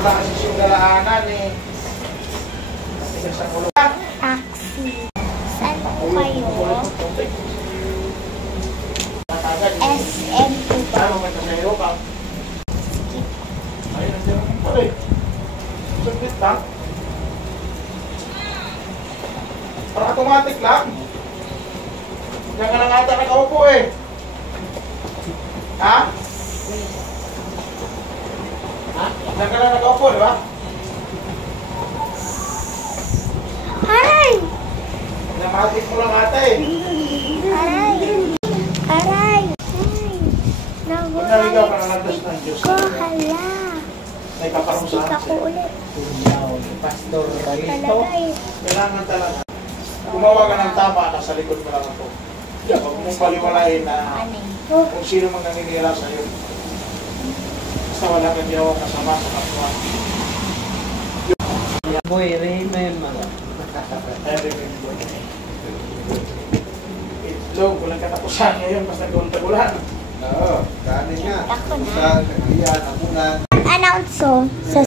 Wala kasi siyang galaanan eh. Matigas ang ulo. Taxi. Saan po kayo? SM po ba? Ano may kasayro ka? Ayun, nandiyan naman pala eh. Saglit lang. Para automatic lang. Diyan ka lang ata nakaupo eh. Ha? Ha? Diyan ka lang nakaupo, di ba? Aray! Pinamatik mo lang ata eh. Aray! Aray! Pag naligaw ka na landas ng Diyos. Ko, hala. May kaparusahan Kita ko ulit. Pastor Talaga eh. Kailangan talaga. Gumawa ka ng tama, nasa likod mo lang ako. Huwag mong paliwalain na kung sino mang naninira sa'yo. Basta wala kang ginawa kasama sa kapwa. Boy, remember. I remember. Itlog, walang katapusan ngayon, basta tagulan. Oo, kanin nga. Ako na. Sa kagiyan, amunan. Announce sa